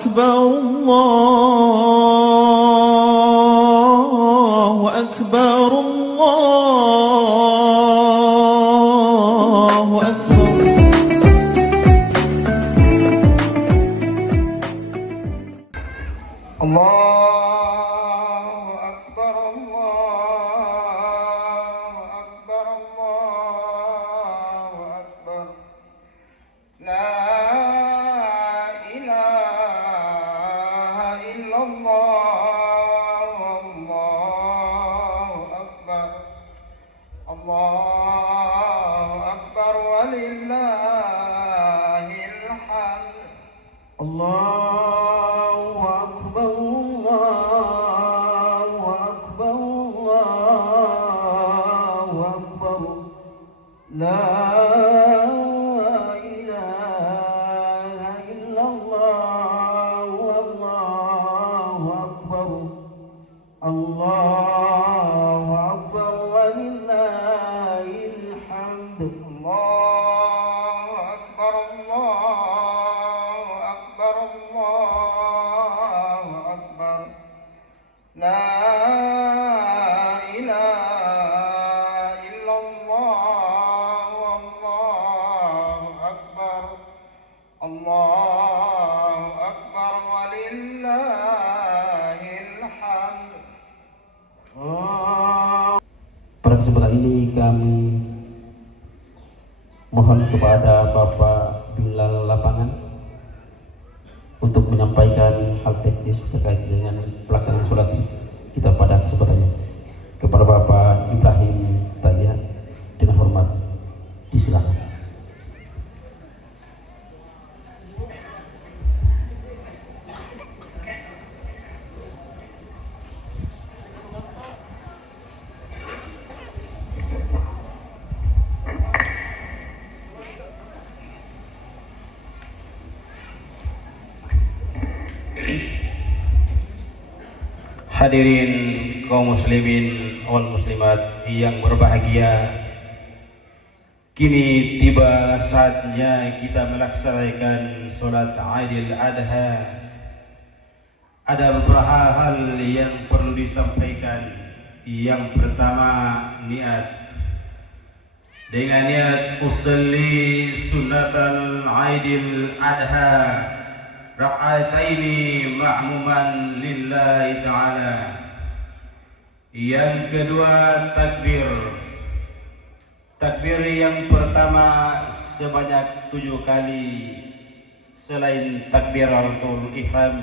أكبر الله أكبر الله أكبر. الله أكبر الله أكبر الله أكبر. لا إله إلا الله والله أكبر. الله أكبر ولله الحمد. الله أكبر الله أكبر الله أكبر. لا إله إلا الله والله أكبر. الله أكبر ولله الحمد. الله أكبر الله أكبر الله أكبر. لا إله إلا الله والله أكبر. الله أكبر ولله الحمد. Pada kesempatan ini kami mohon kepada Bapak Bilal Lapangan untuk menyampaikan hal teknis terkait dengan pelaksanaan sholat kita pada kesempatannya. Kepada Bapak Ibrahim Talian dengan hormat disilakan. Hadirin kaum muslimin wal muslimat yang berbahagia, kini tiba saatnya kita melaksanakan sholat Idul Adha. Ada beberapa hal yang perlu disampaikan. Yang pertama, niat. Dengan niat usolli sunnatal Idul Adha rak'ataini ma'muman lillahi ta'ala. Yang kedua, takbir. Takbir yang pertama sebanyak 7 kali selain takbiratul ihram.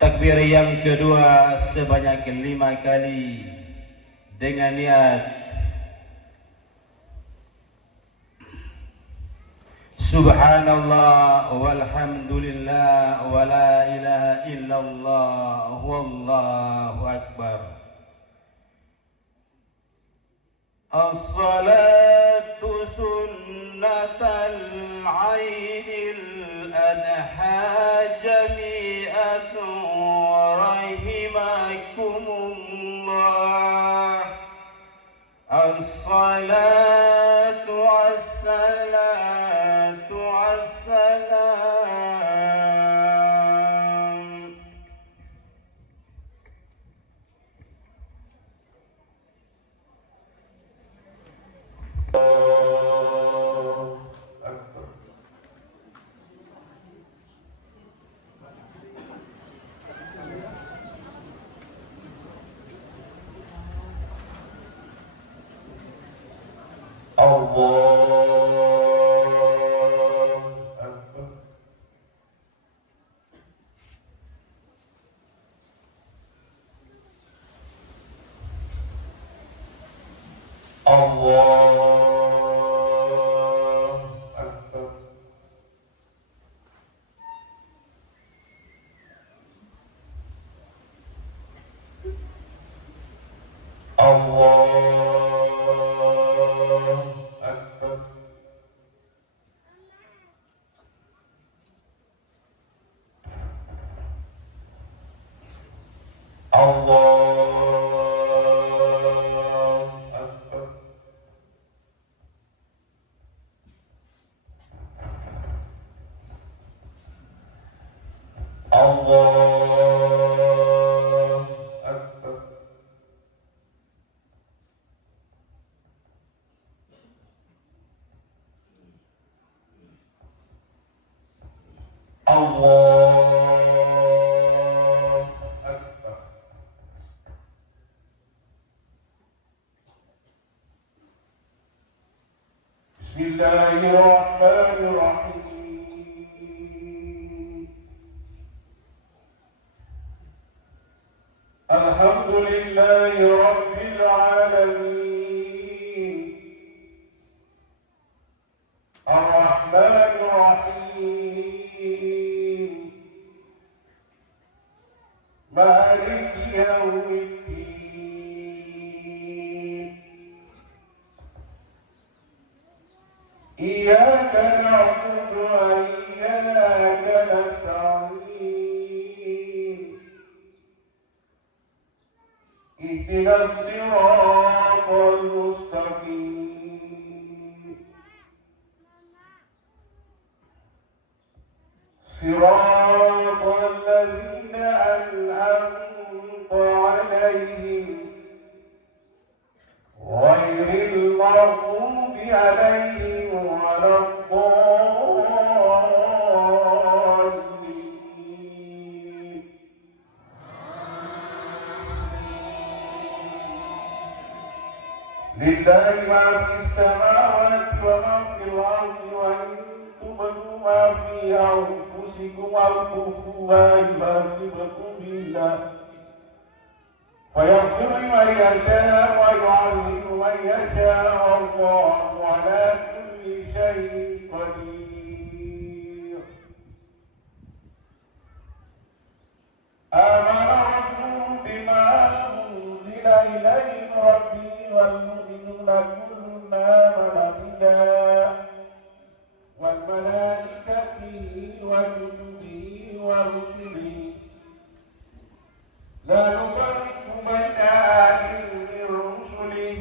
Takbir yang kedua sebanyak 5 kali dengan niat Subhanallah walhamdulillah wa la ilaha illallah wallahu akbar. As-salatu sunnatal Aidil Adha jami'atu rahimakumullah. As-salatu as-salatu as-salam. الله أكبر. الله أكبر. بسم الله الرحمن الرحيم. الحمد لله رب العالمين الرحمن الرحيم مالك يوم الدين إياك نعبد وإياك نستعين اهدنا الصراط المستقيم صراط الذين أنعمت عليهم غير المغضوب عليهم ولا الضالين. لله ما في السماوات وما في الأرض وإن تبدوا ما في أنفسكم أو تخفوها يحاسبكم بالله فيغفر لمن يشاء ويعذب من يشاء والله على كل شيء قدير. آمن الرسول بما أنزل إليه من ربه والمؤمنون كل آمن بالله والملائكة وكتبه ورسله لا نفرق بين أحد من رسله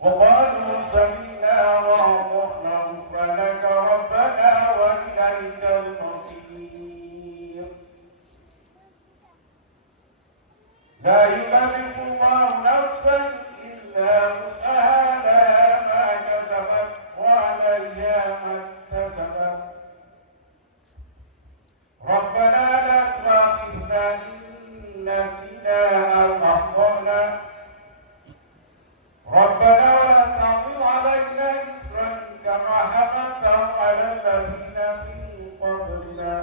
وقالوا سمعنا وأطعنا غفرانك ربنا وإليك المصير. لا يكلف الله نفسا إلا وسعها لها ما كسبت وعليها ما اكتسبت. ربنا لا تؤاخذنا إن نسينا أو أخطأنا ربنا ولا تحمل علينا إصرا كما حملته على الذين من قبلنا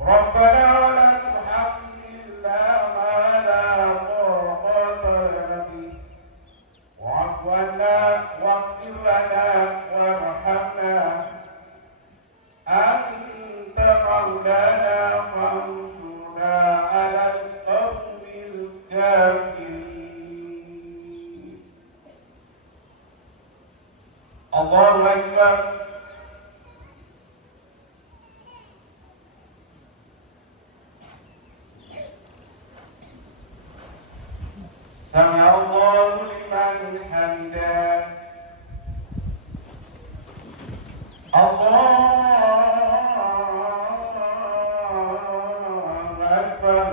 ربنا ولا تحملنا ما لا طاقة لنا به واعف عنا واغفر لنا وارحمنا أنت مولانا فانصرنا على القوم الكافرين. الله أكبر. سمع الله لمن حمده. الله أكبر.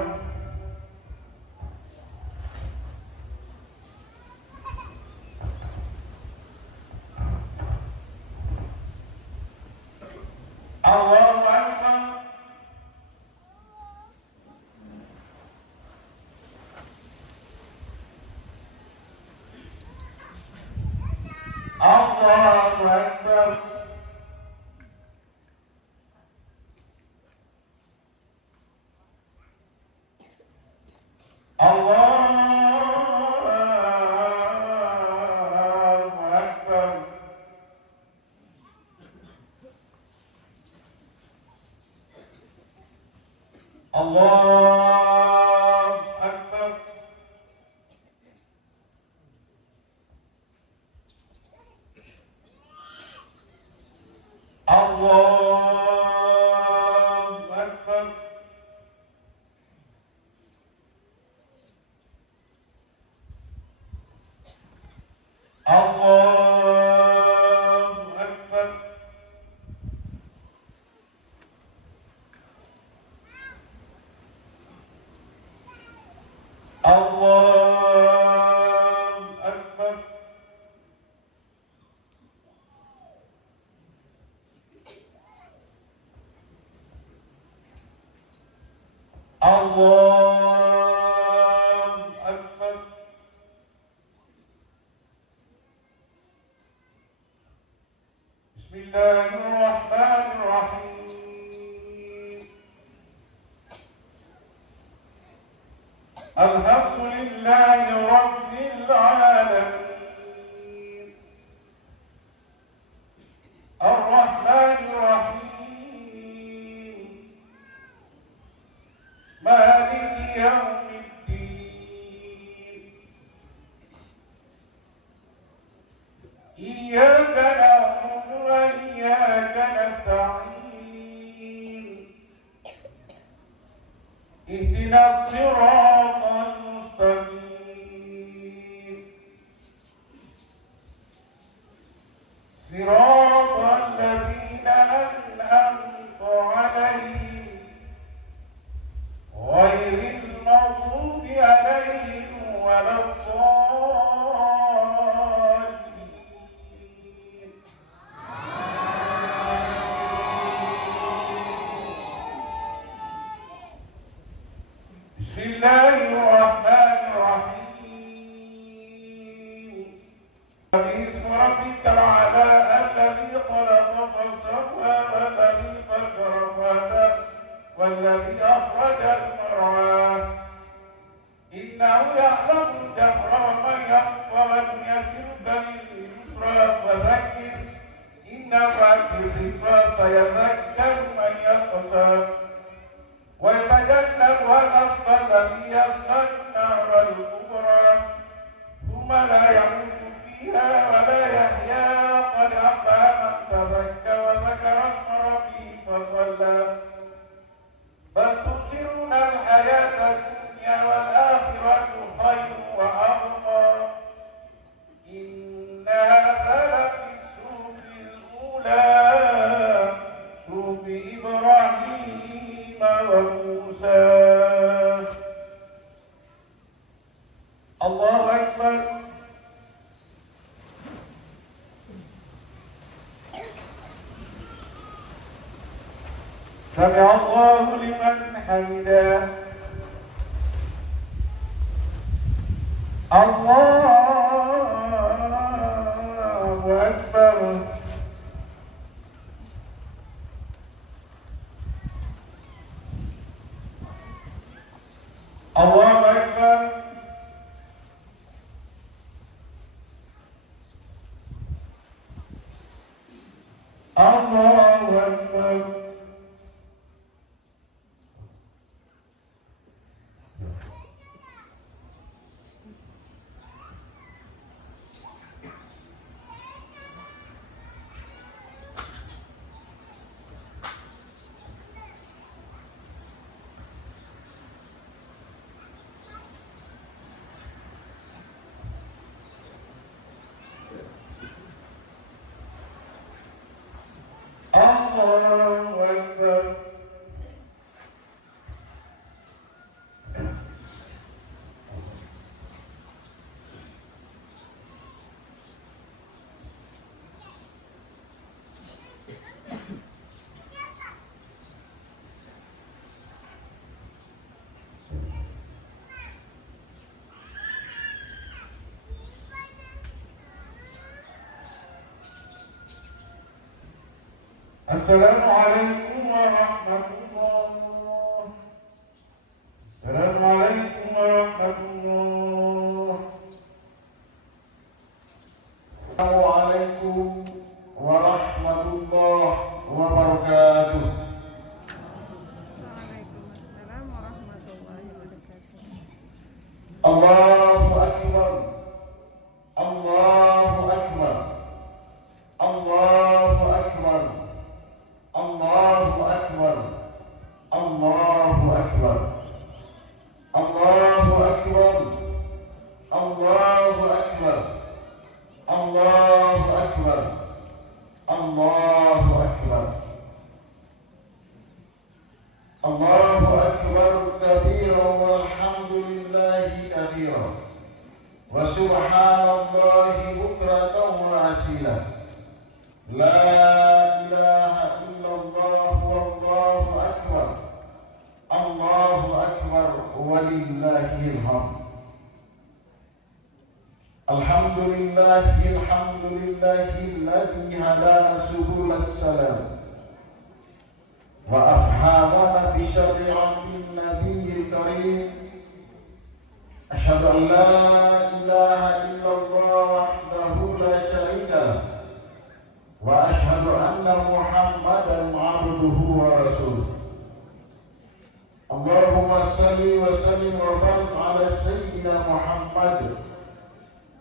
الله أكبر. الله أكبر. الله أكبر. الله أكبر. الله أكبر. الله أكبر. بسم الله الرحمن الرحيم. الحمد لله رب العالمين الرحمن الرحيم مالك يوم الدين إياك نعبد وإياك نستعين اهدنا الصراط المستقيم صراط الذين أنعمت عليهم غير المغضوب عليهم ولا الضالين. بسم الله الرحمن الرحيم. باسم ربك الأعلى الذي خلق فسوى والذي قدر فهدى والذي أخرج المرعى إنه يعلم الجهر وما يخفى ونيسرك لليسرى فذكر إن نفعت الذكرى فيذكر من يخشى ويتجنبها الأشقى الذي يصلى النار الكبرى ثم لا يموت فيها ولا يحيا قد أفلح من تزكى وذكر اسم ربه فصلى بل تؤثرون الحياة الدنيا والآخرة خير وأبقى إن هذا لفي الصحف الأولى صحف إبراهيم وموسى. الله أكبر. سمع الله لمن حمده. الله أكبر. الله أكبر. الله أكبر. الله أكبر. السلام عليكم ورحمة الله. السلام عليكم ورحمة الله. السلام عليكم ورحمة الله وبركاته. وعليكم السلام ورحمة الله وبركاته. الله أكبر. الله أكبر. الله أكبر. الله أكبر. الله أكبر. الله أكبر. الله أكبر. الله أكبر. الله أكبر. الله أكبر كبيرا والحمد لله كثيرا وسبحان الله بكرة وأصيلا. لا إله إلا الله والله أكبر. الله أكبر. Alhamdulillahilladzi hadana subulas salam wa afhamana fi syari'atin nabiyil karim. Asyhadu an la ilaha illallah wahdahu la syarika lah wa asyhadu anna Muhammadan abduhu wa rasuluh. Allahumma salli wa sallim wa barik ala sayyidina Muhammad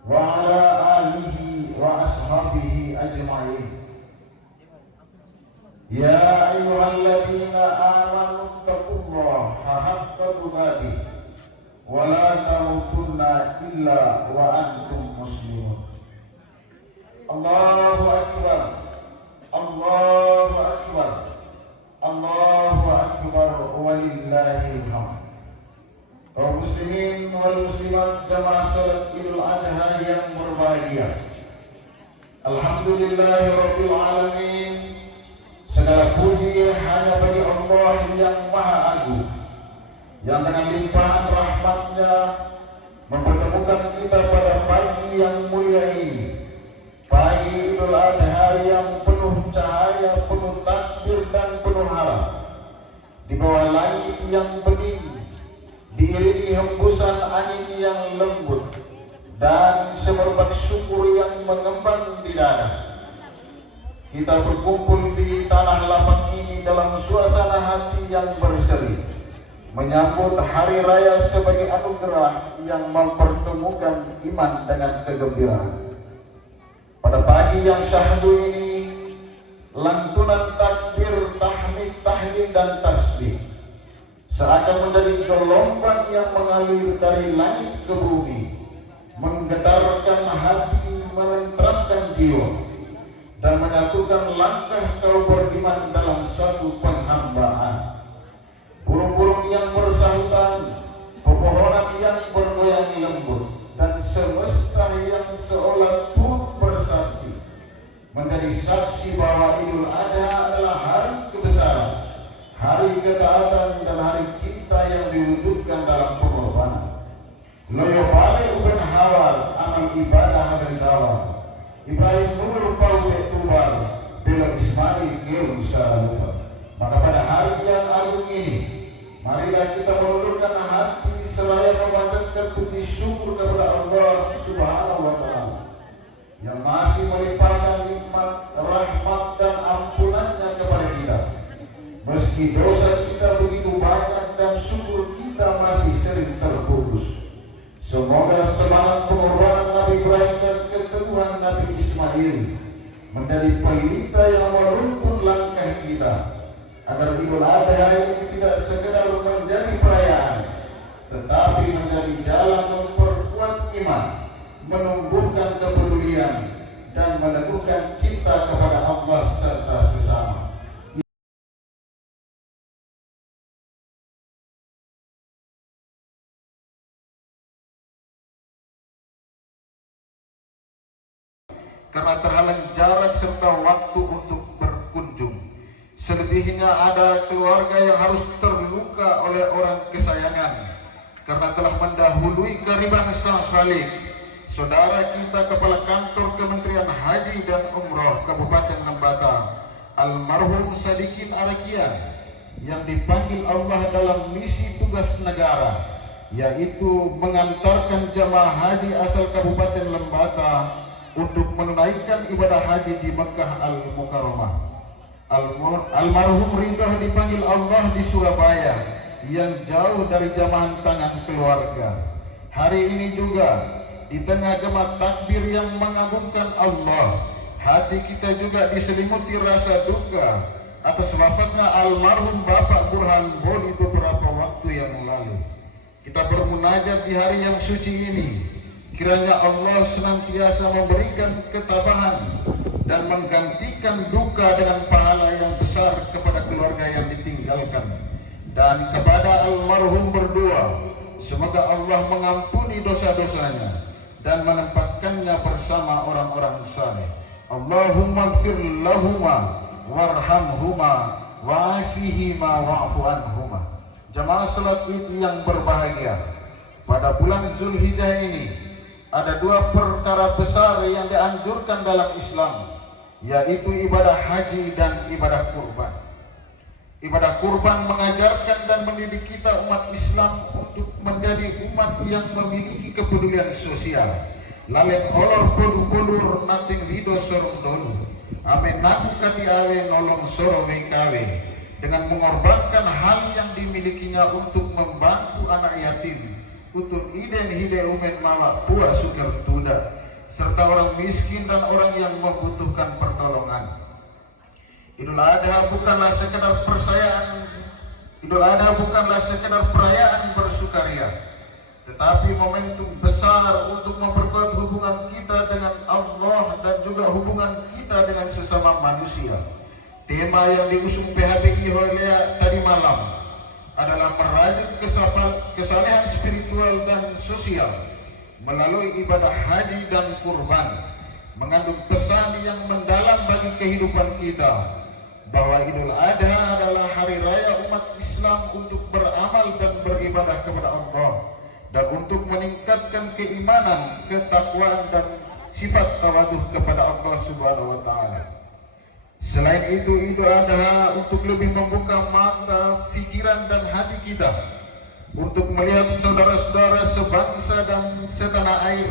wa ala alihi wa ashabihi ajma'in. Ya ayyuhalladzina amanu taqullaha haqqa tuqatih wa la tamutunna illa wa antum muslimun. Allahu akbar, Allahu akbar, Allahu akbar, walillahil hamd. Kaum muslimin wal muslimat jamaah salat Idul Adha yang berbahagia, alhamdulillahi rabbil alamin. Segala puji hanya bagi Allah yang Maha Agung, yang dengan limpahan rahmatnya mempertemukan kita pada pagi yang mulia ini, pagi Idul Adha yang penuh cahaya, penuh takbir dan penuh harap, di bawah langit yang bening, diiringi hembusan angin yang lembut dan semerbak syukur yang mengembang di dada. Kita berkumpul di tanah lapang ini dalam suasana hati yang berseri, menyambut hari raya sebagai anugerah yang mempertemukan iman dengan kegembiraan. Pada pagi yang syahdu ini, lantunan takbir, tahmid, tahlil dan tasbih seakan menjadi gelombang yang mengalir dari langit ke bumi, menggetarkan hati, menenteramkan jiwa, dan menyatukan langkah kau beriman dalam suatu penghambaan. Burung-burung yang bersahutan, pepohonan yang bergoyang lembut, dan semesta yang seolah turut bersaksi, menjadi saksi bahwa Idul Adha adalah hari kebesaran, hari ketaatan dan hari cinta yang diwujudkan dalam pengorbanan. Loyo bale uben hawal, amal ibadah dari dawal. Ibrahim Nur Paube Tubar Bela Ismail Gil Usaha. Maka pada hari yang agung ini, marilah kita menurunkan hati seraya memanjatkan puji syukur kepada Allah Subhanahu wa Ta'ala yang masih melimpahkan nikmat, rahmat dan ampunannya kepada kita. Meski dosa kita begitu banyak dan syukur kita masih sering terputus. Semoga semangat pengorbanan Nabi Ibrahim dan keteguhan Nabi Ismail menjadi pelita yang menuntun langkah kita, agar Idul Adha ini tidak sekedar menjadi perayaan, tetapi menjadi jalan memperkuat iman, menumbuhkan kepedulian, dan meneguhkan cinta kepada Allah serta sesama. Karena terhalang jarak serta waktu untuk berkunjung. Selebihnya ada keluarga yang harus terluka oleh orang kesayangan karena telah mendahului keriban sang Khalik. Saudara kita Kepala Kantor Kementerian Haji dan Umroh Kabupaten Lembata, almarhum Sadikin Arakian, yang dipanggil Allah dalam misi tugas negara, yaitu mengantarkan jamaah haji asal Kabupaten Lembata untuk menunaikan ibadah haji di Mekah Al-Mukarramah. Almarhum Ridho dipanggil Allah di Surabaya yang jauh dari jamahan tangan keluarga. Hari ini juga di tengah gema takbir yang mengagungkan Allah, hati kita juga diselimuti rasa duka atas wafatnya almarhum Bapak Burhan Boli beberapa waktu yang lalu. Kita bermunajat di hari yang suci ini, kiranya Allah senantiasa memberikan ketabahan dan menggantikan duka dengan pahala yang besar kepada keluarga yang ditinggalkan. Dan kepada almarhum berdoa, semoga Allah mengampuni dosa-dosanya dan menempatkannya bersama orang-orang saleh. Allahumma ighfir lahuma warhamhuma wa'afihima wa'fu anhuma. Jamaah salat Id yang berbahagia, pada bulan Zulhijjah ini ada dua perkara besar yang dianjurkan dalam Islam, yaitu ibadah haji dan ibadah kurban. Ibadah kurban mengajarkan dan mendidik kita umat Islam untuk menjadi umat yang memiliki kepedulian sosial. Lalen olor polu-polur nating rido sorong dolu. Ame naku kati awe nolong soro kawe. Dengan mengorbankan hal yang dimilikinya untuk membantu anak yatim, utun iden hide umen mawa pula sukar tuda, serta orang miskin dan orang yang membutuhkan pertolongan. Idul Adha bukanlah sekedar perayaan bersukaria, tetapi momentum besar untuk memperkuat hubungan kita dengan Allah dan juga hubungan kita dengan sesama manusia. Tema yang diusung PHBI Holea tadi malam adalah merajut kesalehan spiritual dan sosial melalui ibadah haji dan kurban, mengandung pesan yang mendalam bagi kehidupan kita, bahwa Idul Adha adalah hari raya umat Islam untuk beramal dan beribadah kepada Allah, dan untuk meningkatkan keimanan, ketakwaan dan sifat tawaduh kepada Allah Subhanahu wa taala. Selain itu, Idul Adha untuk lebih membuka mata, pikiran dan hati kita untuk melihat saudara-saudara sebangsa dan setanah air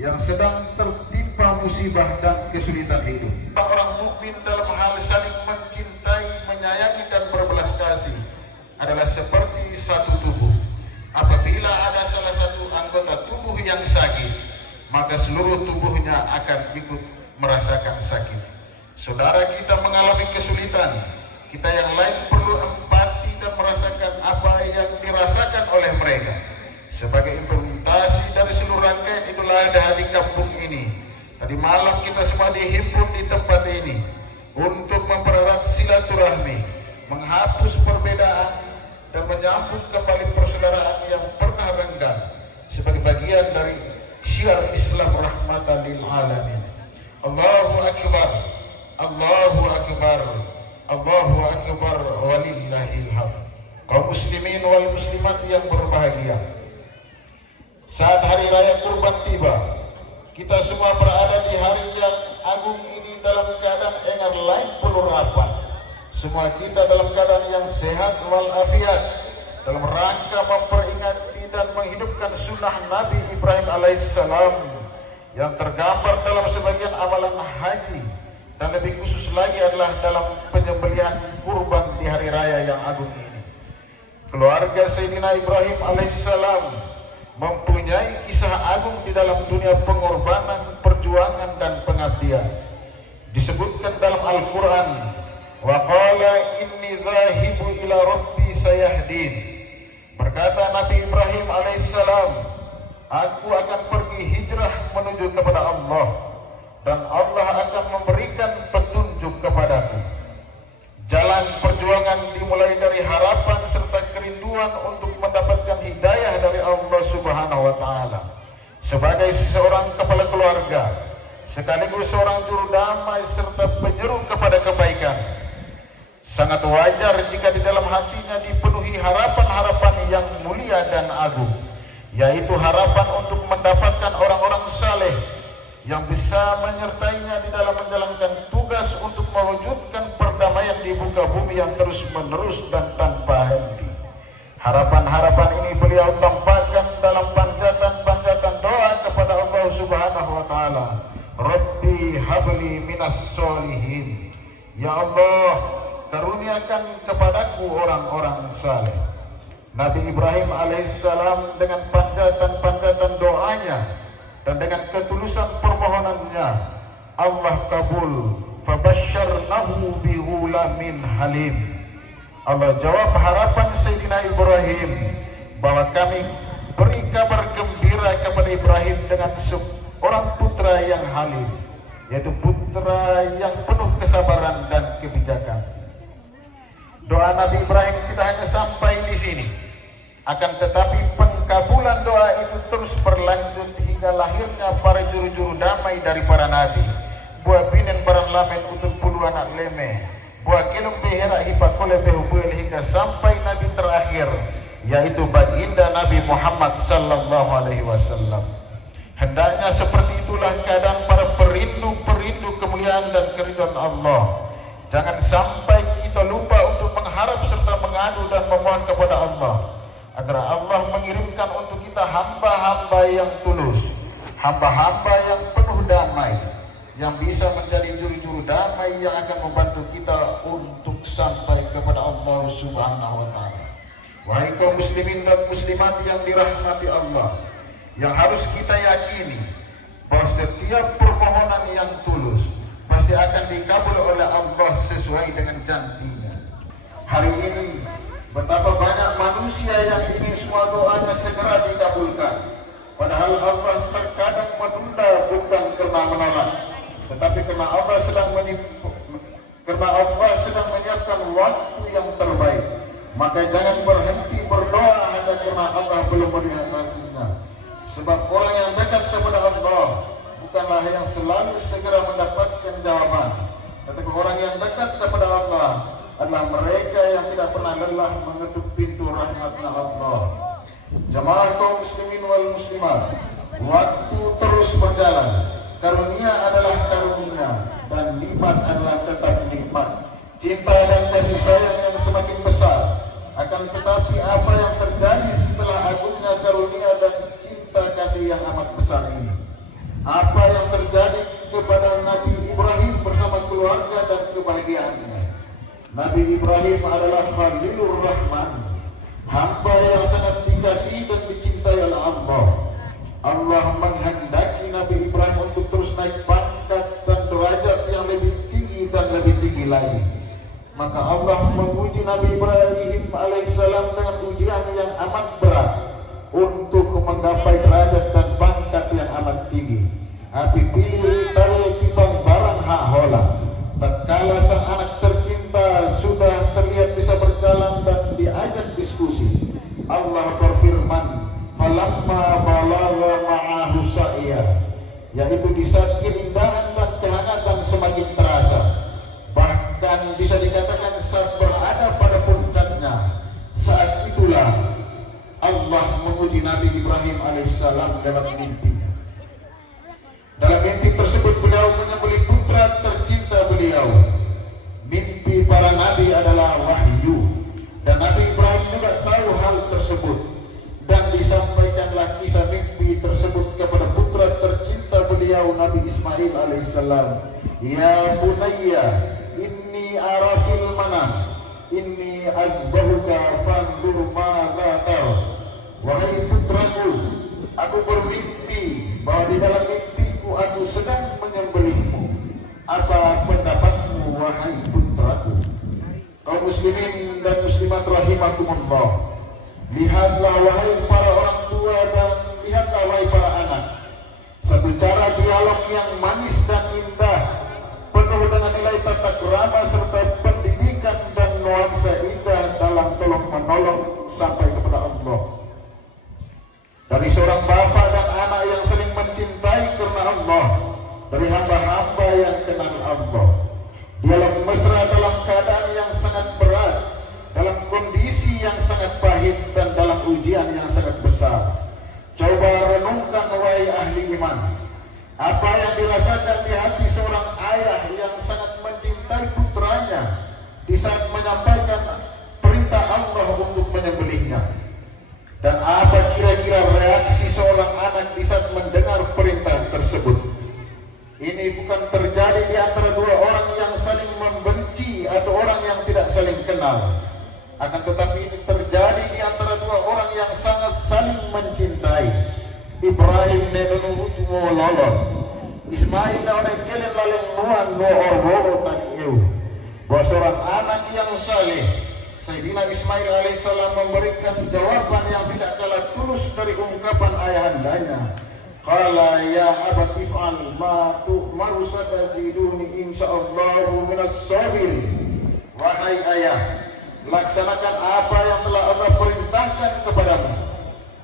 yang sedang tertimpa musibah dan kesulitan hidup. Orang mukmin dalam hal saling mencintai, menyayangi dan berbelas kasih adalah seperti satu tubuh. Apabila ada salah satu anggota tubuh yang sakit, maka seluruh tubuhnya akan ikut merasakan sakit. Saudara kita mengalami kesulitan, kita yang lain perlu empati dan merasakan apa yang dirasakan oleh mereka. Sebagai implementasi dari seluruh rangkaian Idul Adha di kampung ini, tadi malam kita semua dihimpun di tempat ini untuk mempererat silaturahmi, menghapus perbedaan dan menyambung kembali persaudaraan yang pernah renggang sebagai bagian dari syiar Islam rahmatan lil alamin. Allahu akbar, Allahu akbar, Allahu akbar, walillahil hamd. Kaum muslimin wal muslimat yang berbahagia, saat hari raya kurban tiba, kita semua berada di hari yang agung ini dalam keadaan engar lain penuh rapat. Semua kita dalam keadaan yang sehat walafiat, dalam rangka memperingati dan menghidupkan sunnah Nabi Ibrahim alaihissalam yang tergambar dalam sebagian amalan haji, dan lebih khusus lagi adalah dalam penyembelihan kurban di hari raya yang agung ini. Keluarga Sayyidina Ibrahim alaihissalam mempunyai kisah agung di dalam dunia pengorbanan, perjuangan dan pengabdian. Disebutkan dalam Al-Quran, wa qala inni dhahibu ila rabbi sayahdin. Berkata Nabi Ibrahim alaihissalam, aku akan pergi hijrah menuju kepada Allah, dan Allah akan memberikan petunjuk kepadaku. Jalan perjuangan dimulai dari harapan serta kerinduan untuk mendapatkan hidayah dari Allah Subhanahu wa taala. Sebagai seorang kepala keluarga, sekaligus seorang juru damai serta penyeru kepada kebaikan, sangat wajar jika di dalam hatinya dipenuhi harapan-harapan yang mulia dan agung, yaitu harapan untuk mendapatkan orang-orang saleh yang bisa menyertainya di dalam menjalankan tugas untuk mewujudkan perdamaian di muka bumi yang terus-menerus dan tanpa henti. Harapan-harapan ini beliau tampakkan dalam panjatan-panjatan doa kepada Allah Subhanahu wa taala. Rabbi habli minas solihin. Ya Allah, karuniakan kepadaku orang-orang saleh. Nabi Ibrahim alaihissalam dengan panjatan-panjatan doanya dan dengan ketulusan permohonannya, Allah kabul. Fabasyarnahu bighulamin halim. Allah jawab harapan Sayyidina Ibrahim bahwa kami beri kabar gembira kepada Ibrahim dengan seorang putra yang halim, yaitu putra yang penuh kesabaran dan kebijakan. Doa Nabi Ibrahim tidak hanya sampai di sini, akan tetapi pengkabulan doa itu terus berlanjut hingga lahirnya para juru-juru damai dari para nabi. Buah binen barang lamen untuk puluhan anak leme, buah kilum behera hipakole behubuel hingga sampai nabi terakhir, yaitu baginda Nabi Muhammad sallallahu alaihi wasallam. Hendaknya seperti itulah keadaan para perindu kemuliaan dan keridhaan Allah. Jangan sampai kita lupa untuk mengharap serta mengadu dan memohon kepada Allah agar Allah mengirimkan untuk kita hamba-hamba yang tulus, hamba-hamba yang penuh damai, yang bisa menjadi juru-juru damai yang akan membantu kita untuk sampai kepada Allah Subhanahu wa Ta'ala. Wahai kaum muslimin dan muslimat yang dirahmati Allah, yang harus kita yakini bahwa setiap permohonan yang tulus pasti akan dikabul oleh Allah sesuai dengan janjinya. Hari ini betapa banyak manusia yang ingin semua doanya segera dikabulkan, padahal Allah terkadang menunda bukan karena menolak, tetapi karena Allah sedang menyiapkan waktu yang terbaik. Maka jangan berhenti berdoa hanya karena Allah belum melihat hasilnya. Sebab orang yang dekat kepada Allah bukanlah yang selalu segera mendapatkan jawaban, tetapi orang yang dekat kepada Allah adalah mereka yang tidak pernah lelah mengetuk pintu rahmatnya Allah. Jamaah kaum muslimin wal muslimat, waktu terus berjalan. Karunia adalah karunia dan nikmat adalah tetap nikmat. Cinta dan kasih sayang yang semakin besar. Akan tetapi apa yang terjadi setelah agungnya karunia dan cinta kasih yang amat besar ini? Apa yang terjadi kepada Nabi Ibrahim bersama keluarga dan kebahagiaannya? Nabi Ibrahim adalah Khalilur Rahman, hamba yang sangat dikasihi dan dicintai oleh Allah. Allah menghendaki Nabi Ibrahim untuk terus naik pangkat dan derajat yang lebih tinggi dan lebih tinggi lagi. Maka Allah menguji Nabi Ibrahim alaihissalam dengan ujian yang amat berat untuk menggapai derajat dan pangkat yang amat tinggi. Api pilih tali timbang barang hak hola. Tatkala sang anak tercinta sudah terlihat bisa berjalan dan diajak diskusi, Allah berfirman, falamma balagha ma'ahu sa'ya, yaitu di saat keindahan dan kehangatan semakin terasa. Bahkan bisa dikatakan saat berada pada puncaknya, saat itulah Allah menguji Nabi Ibrahim alaihissalam dalam mimpinya. Dalam mimpi tersebut beliau menyembelih putra tercinta beliau. Mimpi para nabi adalah wahyu, dan Nabi Ibrahim juga tahu hal tersebut, dan disampaikanlah kisah mimpi tersebut kepada putra tercinta beliau Nabi Ismail alaihissalam. Ya bunayya inni arafil manam inni azbahuka fandur madza tar. Wahai putraku, aku bermimpi bahwa di dalam mimpiku aku sedang menyembelihmu. Apa pendapatmu wahai putraku? Kaum muslimin dan muslimat rahimakumullah, lihatlah wahai para orang tua dan lihatlah wahai para anak, satu cara dialog yang manis dan indah, penuh dengan nilai tata krama serta pendidikan dan nuansa indah dalam tolong menolong sampai kepada Allah. Dari seorang bapa dan anak yang saling mencintai karena Allah, dari hamba-hamba yang kenal Allah. Dialog mesra dalam keadaan yang sangat berat, dalam kondisi yang sangat pahit, dan dalam ujian yang sangat besar. Coba renungkan wahai ahli iman, apa yang dirasakan di hati seorang ayah yang sangat mencintai putranya di saat menyampaikan perintah Allah untuk menyembelihnya. Dan apa kira-kira reaksi seorang anak di saat mendengar perintah tersebut? Ini bukan terjadi di antara dua orang yang saling membenci atau orang yang tidak saling kenal. Akan tetapi ini terjadi di antara dua orang yang sangat saling mencintai. Ibrahim nenunutu lolon, Ismail oleh kelen laleng nuan no orboro tadi eu. Bahwa seorang anak yang saleh, Sayyidina Ismail alaihissalam memberikan jawaban yang tidak kalah tulus dari ungkapan ayahandanya. Qala ya abati if'al ma tu'maru satajiduni insyaallahu minas sabirin. Wahai ayah, laksanakan apa yang telah Allah perintahkan kepadamu.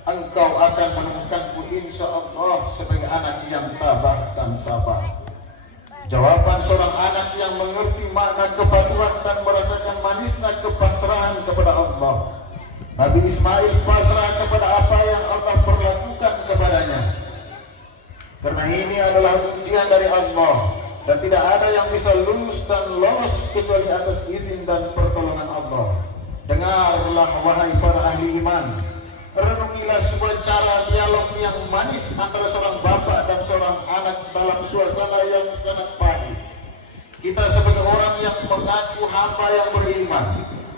Engkau akan menemukanku insyaallah sebagai anak yang tabah dan sabar. Jawaban seorang anak yang mengerti makna kepatuhan dan merasakan manisnya kepasrahan kepada Allah. Nabi Ismail pasrah kepada apa yang Allah perlakukan kepadanya. Karena ini adalah ujian dari Allah, dan tidak ada yang bisa lulus dan lolos kecuali atas izin dan pertolongan Allah. Dengarlah wahai para ahli iman, renungilah sebuah cara dialog yang manis antara seorang bapak dan seorang anak dalam suasana yang sangat pahit. Kita sebagai orang yang mengaku hamba yang beriman,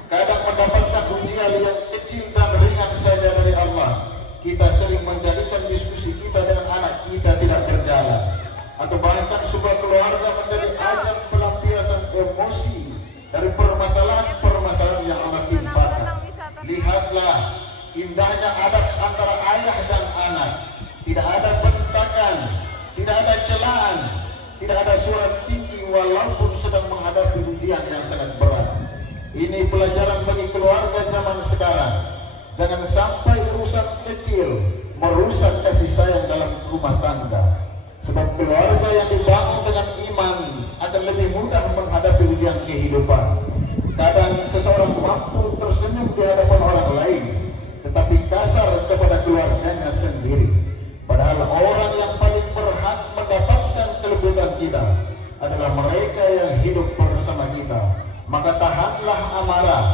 kadang mendapatkan ujian yang kecil dan ringan saja dari Allah. Kita sering menjadikan diskusi kita dengan anak kita tidak berjalan, atau bahkan sebuah keluarga menjadi ajang pelampiasan emosi dari permasalahan-permasalahan yang Allah timpakan. Lihatlah indahnya adab antara ayah dan anak. Tidak ada bentakan, tidak ada celaan, tidak ada suara tinggi walaupun sedang menghadapi ujian yang sangat berat. Ini pelajaran bagi keluarga zaman sekarang. Jangan sampai urusan kecil merusak kasih sayang dalam rumah tangga. Sebab keluarga yang dibangun dengan iman akan lebih mudah menghadapi ujian kehidupan. Kadang seseorang mampu tersenyum di hadapan orang lain, tetapi kasar kepada keluarganya sendiri. Padahal orang yang paling berhak mendapatkan kelembutan kita adalah mereka yang hidup bersama kita. Maka tahanlah amarah,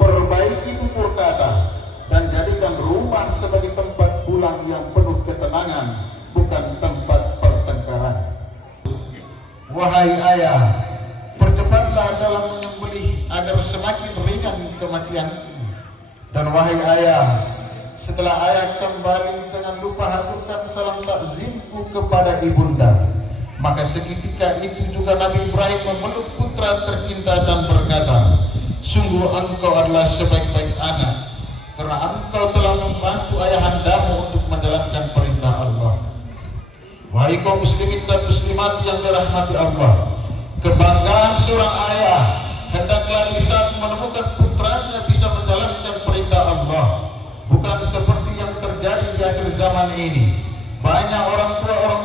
perbaiki tutur kata, dan jadikan rumah sebagai tempat pulang yang penuh ketenangan, bukan tempat pertengkaran. Wahai ayah, percepatlah dalam menyembelih agar semakin ringan kematian. Dan wahai ayah, setelah ayah kembali, jangan lupa haturkan salam takzimku kepada ibunda. Maka seketika itu juga Nabi Ibrahim memeluk putra tercinta dan berkata, sungguh engkau adalah sebaik-baik anak, karena engkau telah membantu ayahandamu untuk menjalankan perintah Allah. Wahai kaum muslimin dan muslimat yang dirahmati Allah, kebanggaan seorang ayah hendaklah di saat menemukan putranya bisa menjalankan perintah Allah, bukan seperti yang terjadi di akhir zaman ini. Banyak orang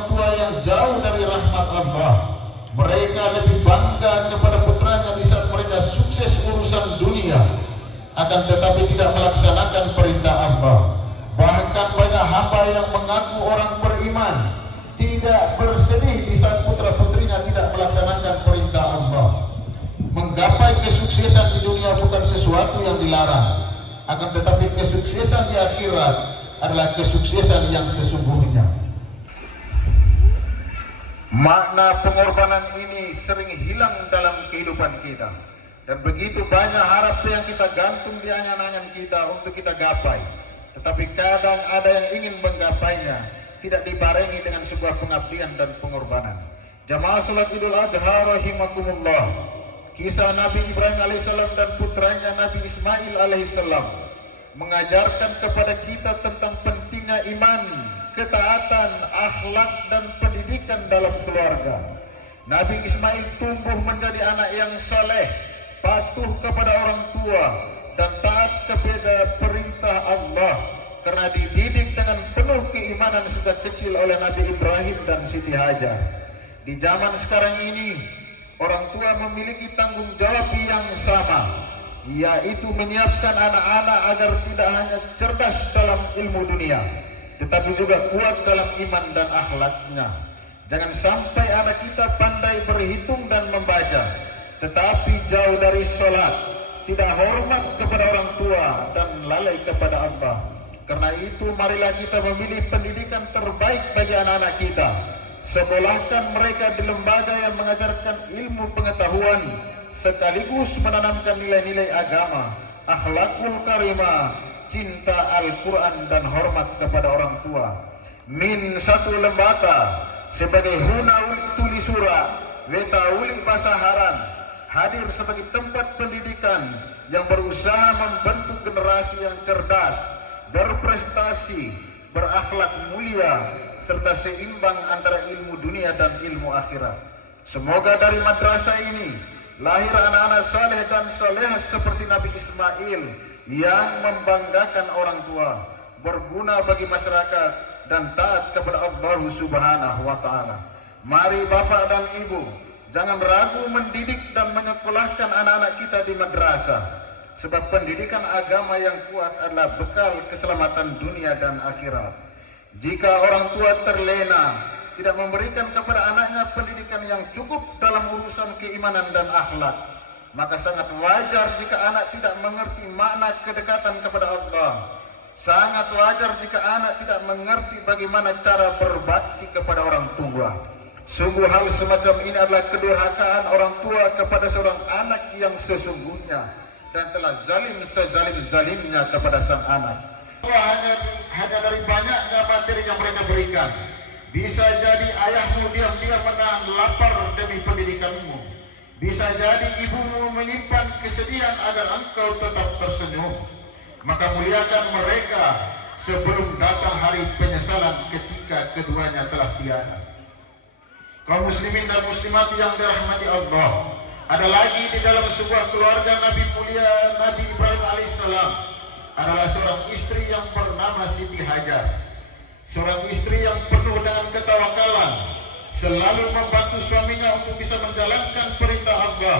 tua yang jauh dari rahmat Allah. Mereka lebih bangga kepada putranya di saat mereka sukses urusan dunia, akan tetapi tidak melaksanakan perintah Allah. Bahkan banyak hamba yang mengaku orang beriman tidak bersedih di saat putra-putrinya tidak melaksanakan perintah Allah. Menggapai kesuksesan di dunia bukan sesuatu yang dilarang, akan tetapi kesuksesan di akhirat adalah kesuksesan yang sesungguhnya. Makna pengorbanan ini sering hilang dalam kehidupan kita, dan begitu banyak harap yang kita gantung di angan-angan kita untuk kita gapai, tetapi kadang ada yang ingin menggapainya tidak dibarengi dengan sebuah pengabdian dan pengorbanan. Jamaah salat Idul Adha rahimakumullah, kisah Nabi Ibrahim alaihissalam dan putranya Nabi Ismail alaihissalam mengajarkan kepada kita tentang pentingnya iman, ketaatan, akhlak, dan pendidikan dalam keluarga. Nabi Ismail tumbuh menjadi anak yang saleh, patuh kepada orang tua, dan taat kepada perintah Allah, karena dididik dengan penuh keimanan sejak kecil oleh Nabi Ibrahim dan Siti Hajar. Di zaman sekarang ini, orang tua memiliki tanggung jawab yang sama, yaitu menyiapkan anak-anak agar tidak hanya cerdas dalam ilmu dunia, tetapi juga kuat dalam iman dan akhlaknya. Jangan sampai anak kita pandai berhitung dan membaca, tetapi jauh dari sholat, tidak hormat kepada orang tua, dan lalai kepada Allah. Karena itu marilah kita memilih pendidikan terbaik bagi anak-anak kita. Sekolahkan mereka di lembaga yang mengajarkan ilmu pengetahuan, sekaligus menanamkan nilai-nilai agama, akhlakul karimah, cinta Al-Quran, dan hormat kepada orang tua. Min satu lembaga sebagai huna uli tuli surah, weta uli basaharan, hadir sebagai tempat pendidikan yang berusaha membentuk generasi yang cerdas, berprestasi, berakhlak mulia, serta seimbang antara ilmu dunia dan ilmu akhirat. Semoga dari madrasah ini lahir anak-anak saleh dan salehah seperti Nabi Ismail yang membanggakan orang tua, berguna bagi masyarakat, dan taat kepada Allah Subhanahu wa Ta'ala. Mari bapak dan ibu, jangan ragu mendidik dan menyekolahkan anak-anak kita di madrasah, sebab pendidikan agama yang kuat adalah bekal keselamatan dunia dan akhirat. Jika orang tua terlena tidak memberikan kepada anaknya pendidikan yang cukup dalam urusan keimanan dan akhlak, maka sangat wajar jika anak tidak mengerti makna kedekatan kepada Allah. Sangat wajar jika anak tidak mengerti bagaimana cara berbakti kepada orang tua. Sungguh hal semacam ini adalah kedurhakaan orang tua kepada seorang anak yang sesungguhnya dan telah zalim sezalim-zalimnya kepada sang anak. Hanya dari banyaknya materi yang mereka berikan. Bisa jadi ayahmu diam-diam menahan lapar demi pendidikanmu. Bisa jadi ibumu menyimpan kesedihan agar engkau tetap tersenyum. Maka muliakan mereka sebelum datang hari penyesalan ketika keduanya telah tiada. Kaum muslimin dan muslimat yang dirahmati Allah, ada lagi di dalam sebuah keluarga Nabi mulia Nabi Ibrahim alaihissalam adalah seorang istri yang bernama Siti Hajar. Seorang istri yang penuh dengan ketawakalan, selalu membantu suaminya untuk bisa menjalankan perintah Allah.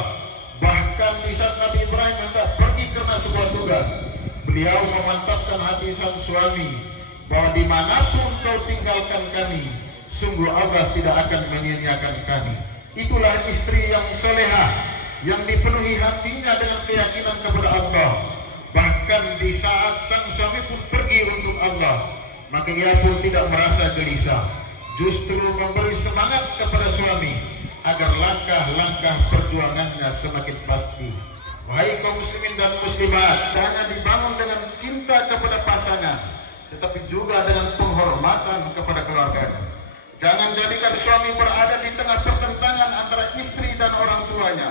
Bahkan di saat Nabi Ibrahim hendak pergi karena sebuah tugas, beliau memantapkan hati sang suami bahwa dimanapun kau tinggalkan kami, sungguh Allah tidak akan menyia-nyiakan kami. Itulah istri yang solehah, yang dipenuhi hatinya dengan keyakinan kepada Allah. Bahkan di saat sang suami pun pergi untuk Allah, maka ia pun tidak merasa gelisah, justru memberi semangat kepada suami agar langkah-langkah perjuangannya semakin pasti. Wahai kaum muslimin dan muslimat, tak hanya dibangun dengan cinta kepada pasangan, tetapi juga dengan penghormatan kepada keluarganya. Jangan jadikan suami berada di tengah pertentangan antara istri dan orang tuanya.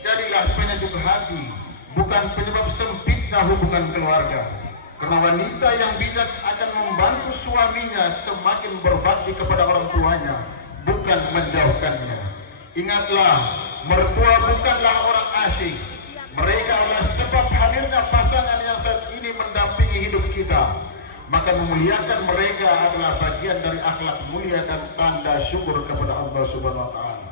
Jadilah penyejuk hati, bukan penyebab sempitnya hubungan keluarga. Karena wanita yang bijak akan membantu suaminya semakin berbakti kepada orang tuanya, bukan menjauhkannya. Ingatlah, mertua bukanlah orang asing. Mereka adalah sebab hadirnya pasangan yang saat ini mendampingi hidup kita. Maka memuliakan mereka adalah bagian dari akhlak mulia dan tanda syukur kepada Allah Subhanahu wa Ta'ala.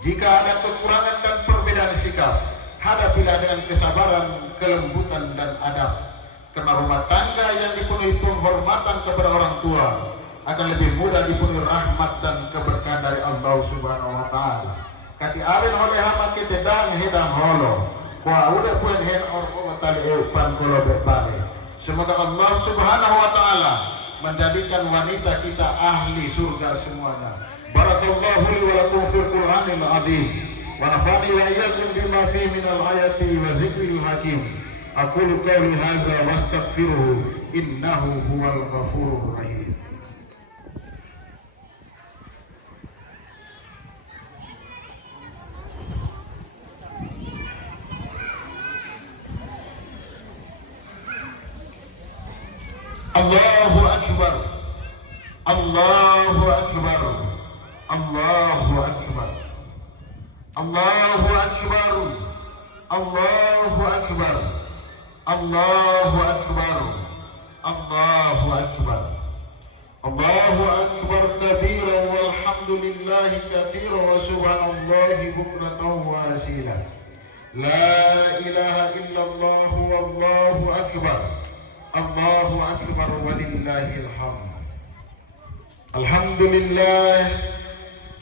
Jika ada kekurangan dan perbedaan sikap, hadapilah dengan kesabaran, kelembutan dan adab. Karena rumah tangga yang dipenuhi penghormatan kepada orang tua akan lebih mudah dipenuhi rahmat dan keberkahan dari Allah Subhanahu wa Ta'ala. Kati arin oleh hama kita dang hedang holo, kwa udah pun hen orang tali eupan kolo bepale. Semoga Allah Subhanahu wa Ta'ala menjadikan wanita kita ahli surga semuanya. Barakallahu li wa lakum fil Qur'anil azim wa nafa'ani wa iyyakum bima fihi minal ayati wa zikril hakim. Aqulu qawli hadza wa astaghfiruhu innahu huwal ghafurur rahim. Allahu Akbar, Allahu Akbar, Allahu Akbar, Allahu Akbar, Allahu Akbar, Allahu Akbar, Allahu Akbar, Allahu Akbar kabiran walhamdulillahi katsiran wa subhanallahi bukratan wa asila. La ilaha illallah wallahu akbar. Allahu akbar walillahil hamd. Alhamdulillah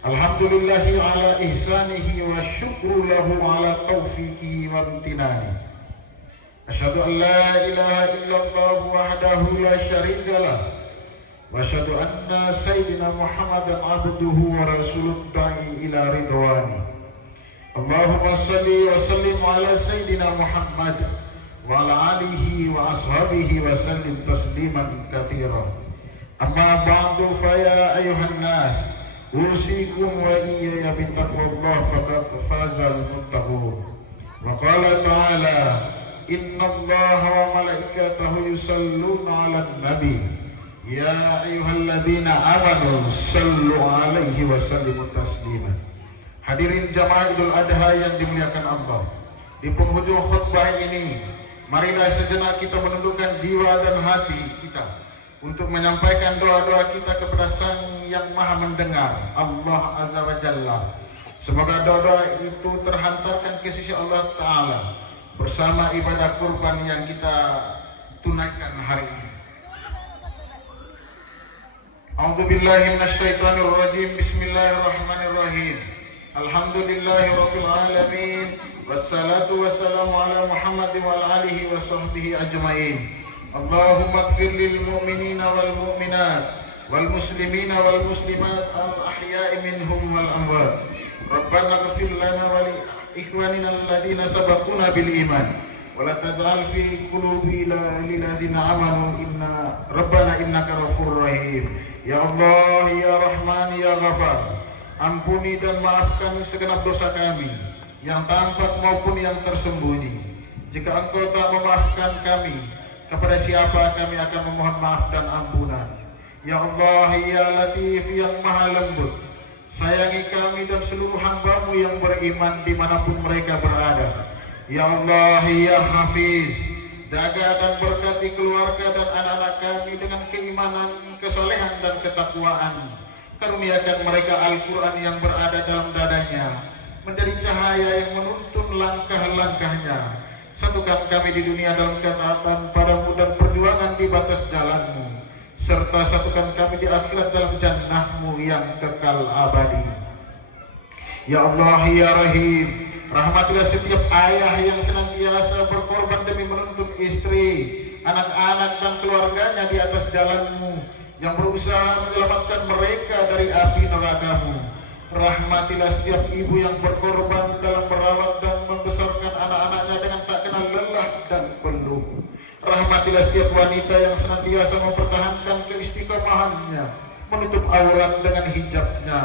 ala ihsanihi wa syukru lahu ala taufiqihi wa amtinani. Asyhadu an la ilaha illallah wahdahu la syarika lah wa asyhadu anna sayyidina Muhammadan abduhu wa rasuluh da'i ila ridwani. Allahumma salli wa sallim ala sayyidina Muhammad wa ala alihi wa ashabihi wa sallim tasliman katsiran. Amma ba'du fa ya ayuhan nas usikum wa iyaya bittaqwallah faqad fazal muttaqun. Wa qala ta'ala inna allaha wa malaikatahu yusalluna 'alan nabi ya ayyuhalladzina amanu sallu 'alaihi wa sallimu taslima. Hadirin jamaah Idul Adha yang dimuliakan Allah, di penghujung khutbah ini marilah sejenak kita menundukkan jiwa dan hati kita untuk menyampaikan doa-doa kita kepada Sang yang Maha Mendengar, Allah Azza wa Jalla. Semoga doa-doa itu terhantarkan ke sisi Allah Ta'ala bersama ibadah kurban yang kita tunaikan hari ini. A'udzu billahi minasyaitonir rajim. Bismillahirrahmanirrahim. Alhamdulillahirabbil alamin. Wassalatu wassalamu ala Muhammadin wa ala alihi wa sahbihi ajmain. Allahumma ighfir lil mu'minina wal mu'minat wal muslimina wal muslimat al ahya'i minhum wal amwat. Rabbana ighfir lana wa li ikhwanina alladhina sabaquna bil iman wa la taj'al fi qulubina lil ladzina amanu inna rabbana innaka ghafurur rahim. Ya Allah, ya Rahman, ya Ghafar, ampuni dan maafkan segenap dosa kami yang tampak maupun yang tersembunyi. Jika Engkau tak memaafkan kami, kepada siapa kami akan memohon maaf dan ampunan? Ya Allah, ya Latif yang maha lembut, sayangi kami dan seluruh hamba-Mu yang beriman dimanapun mereka berada. Ya Allah, ya Hafiz, jaga dan berkati keluarga dan anak-anak kami dengan keimanan, kesolehan dan ketakwaan. Karuniakan mereka Al-Quran yang berada dalam dadanya menjadi cahaya yang menuntun langkah-langkahnya. Satukan kami di dunia dalam ketaatan padamu dan perjuangan di batas jalanmu, serta satukan kami di akhirat dalam jannahmu yang kekal abadi. Ya Allah, ya Rahim, rahmatilah setiap ayah yang senantiasa berkorban demi menuntun istri, anak-anak dan keluarganya di atas jalanmu, yang berusaha menyelamatkan mereka dari api neraka-Mu. Rahmatilah setiap ibu yang berkorban dalam merawat dan membesarkan anak-anaknya dengan tak kenal lelah dan peluh. Rahmatilah setiap wanita yang senantiasa mempertahankan keistiqomahannya, menutup aurat dengan hijabnya.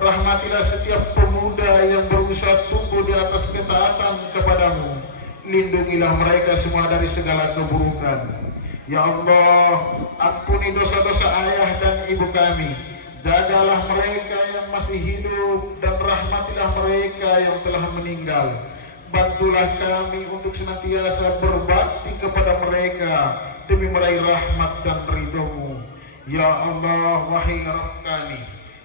Rahmatilah setiap pemuda yang berusaha tumbuh di atas ketaatan kepadamu. Lindungilah mereka semua dari segala keburukan. Ya Allah, ampuni dosa-dosa ayah dan ibu kami. Jagalah mereka yang masih hidup dan rahmatilah mereka yang telah meninggal. Bantulah kami untuk senantiasa berbakti kepada mereka demi meraih rahmat dan ridho-Mu. Ya Allah, wahai Rabb kami,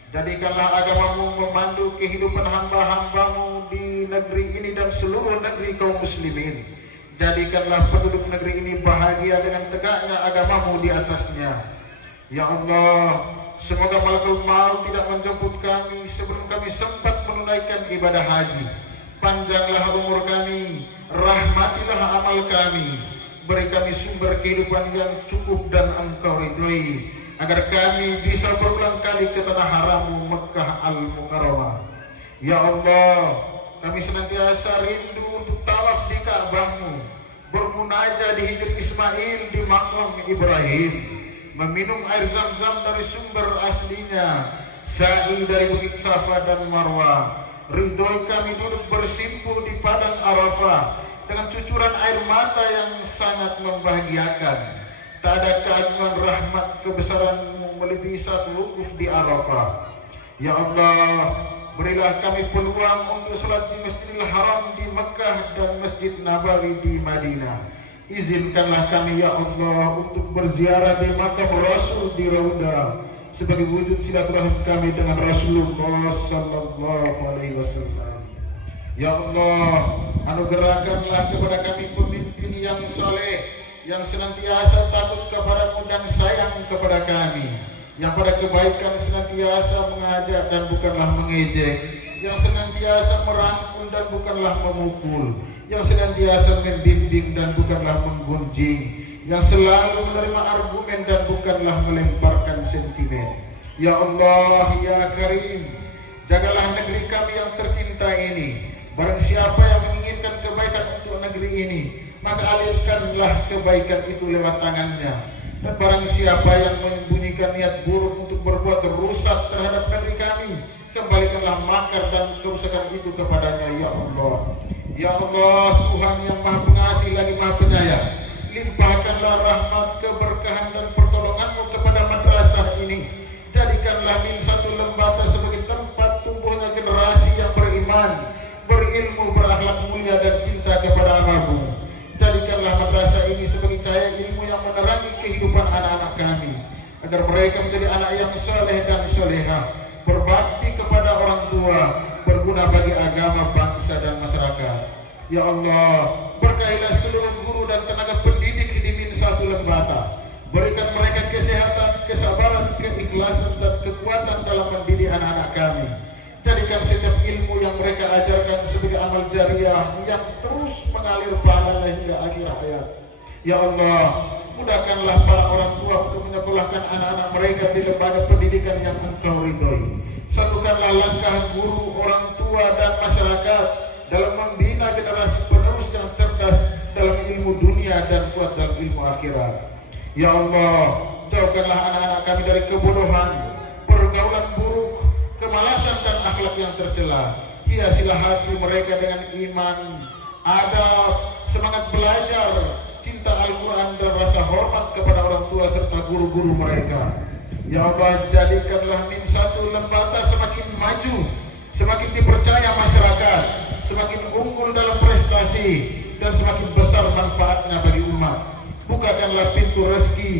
jadikanlah agama-Mu memandu kehidupan hamba-hamba-Mu di negeri ini dan seluruh negeri kaum muslimin. Jadikanlah penduduk negeri ini bahagia dengan tegaknya agama-Mu di atasnya. Ya Allah, semoga malakul maut tidak menjemput kami sebelum kami sempat menunaikan ibadah haji. Panjanglah umur kami, rahmatilah amal kami, beri kami sumber kehidupan yang cukup dan Engkau ridhoi, agar kami bisa berulang kali ke tanah haram-Mu Mekkah Al-Mukarramah. Ya Allah, kami senantiasa rindu untuk tawaf di Ka'bah-Mu, bermunajat di Hijr Ismail di Maqam Ibrahim, meminum air Zam-Zam dari sumber aslinya, sa'i dari Bukit Safa dan Marwah. Ridhoi kami duduk bersimpuh di padang Arafah dengan cucuran air mata yang sangat membahagiakan. Tak ada keagungan rahmat kebesaran-Mu melebihi satu wukuf di Arafah. Ya Allah, berilah kami peluang untuk sholat di Masjidil Haram di Mekah dan Masjid Nabawi di Madinah. Izinkanlah kami ya Allah untuk berziarah di makam Rasul di Raudah sebagai wujud silaturahim kami dengan Rasulullah sallallahu alaihi wasallam. Ya Allah, anugerahkanlah kepada kami pemimpin yang saleh, yang senantiasa takut kepada-Mu dan sayang kepada kami, yang pada kebaikan senantiasa mengajak dan bukanlah mengejek, yang senantiasa merangkul dan bukanlah memukul, yang senantiasa membimbing dan bukanlah menggunjing, yang selalu menerima argumen dan bukanlah melemparkan sentimen. Ya Allah, ya Karim, jagalah negeri kami yang tercinta ini. Barang siapa yang menginginkan kebaikan untuk negeri ini, maka alirkanlah kebaikan itu lewat tangannya. Dan barang siapa yang menyembunyikan niat buruk untuk berbuat rusak terhadap negeri kami, kembalikanlah makar dan kerusakan itu kepadanya. Ya Allah, ya Allah, Tuhan yang Maha Pengasih lagi Maha Penyayang, limpahkanlah rahmat, keberkahan dan pertolongan-Mu kepada madrasah ini. Jadikanlah min satu lembata sebagai tempat tumbuhnya generasi yang beriman, berilmu, berakhlak mulia dan cinta kepada agama-Mu. Jadikanlah madrasah ini sebagai cahaya ilmu yang menerangi kehidupan anak-anak kami, agar mereka menjadi anak yang soleh dan solehah, berbakti kepada orang tua, berguna bagi agama, bangsa dan masyarakat. Ya Allah, berkahilah seluruh guru dan tenaga pendidik di min satu lembata. Berikan mereka kesehatan, kesabaran, keikhlasan keikhlasan dan kekuatan dalam mendidik anak-anak kami. Jadikan setiap ilmu yang mereka ajarkan sebagai amal jariah yang terus mengalir pahalanya hingga akhir hayat. Ya Allah, mudahkanlah para orang tua untuk menyekolahkan anak-anak mereka di lembaga pendidikan yang Engkau ridhoi. Satukanlah langkah guru, orang tua dan masyarakat dalam membina generasi penerus yang cerdas dalam ilmu dunia dan kuat dalam ilmu akhirat. Ya Allah, jauhkanlah anak-anak kami dari kebodohan, pergaulan buruk, kemalasan dan akhlak yang tercela. Hiasilah hati mereka dengan iman, adab, semangat belajar, cinta Al-Quran dan rasa hormat kepada orang tua serta guru-guru mereka. Ya Allah, jadikanlah Min 1 lembaga semakin maju, semakin dipercaya masyarakat, semakin unggul dalam prestasi, dan semakin besar manfaatnya bagi umat. Bukakanlah pintu rezeki,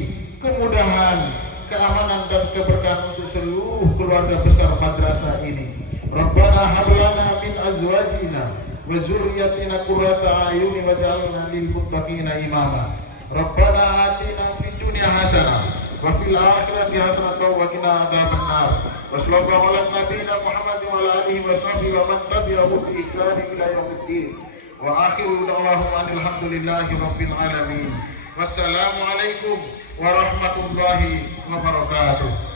kemudahan, keamanan dan keberkahan untuk seluruh keluarga besar madrasah ini. Rabbana hab lana min azwajina wa dzurriyyatina qurrata a'yun waj'alna lil muttaqina imama. Rabbana atina fid dunya hasanah wa fil akhirati hasanah wa qina adzabannar. Wa sallallahu ala nabiyyina Muhammad wa ala alihi wa sahbihi wa man tabi'ahum bi ihsan ila yaumiddin. Wa akhiru da'wahum alhamdulillahi rabbil alamin. Wassalamualaikum warahmatullahi wabarakatuh.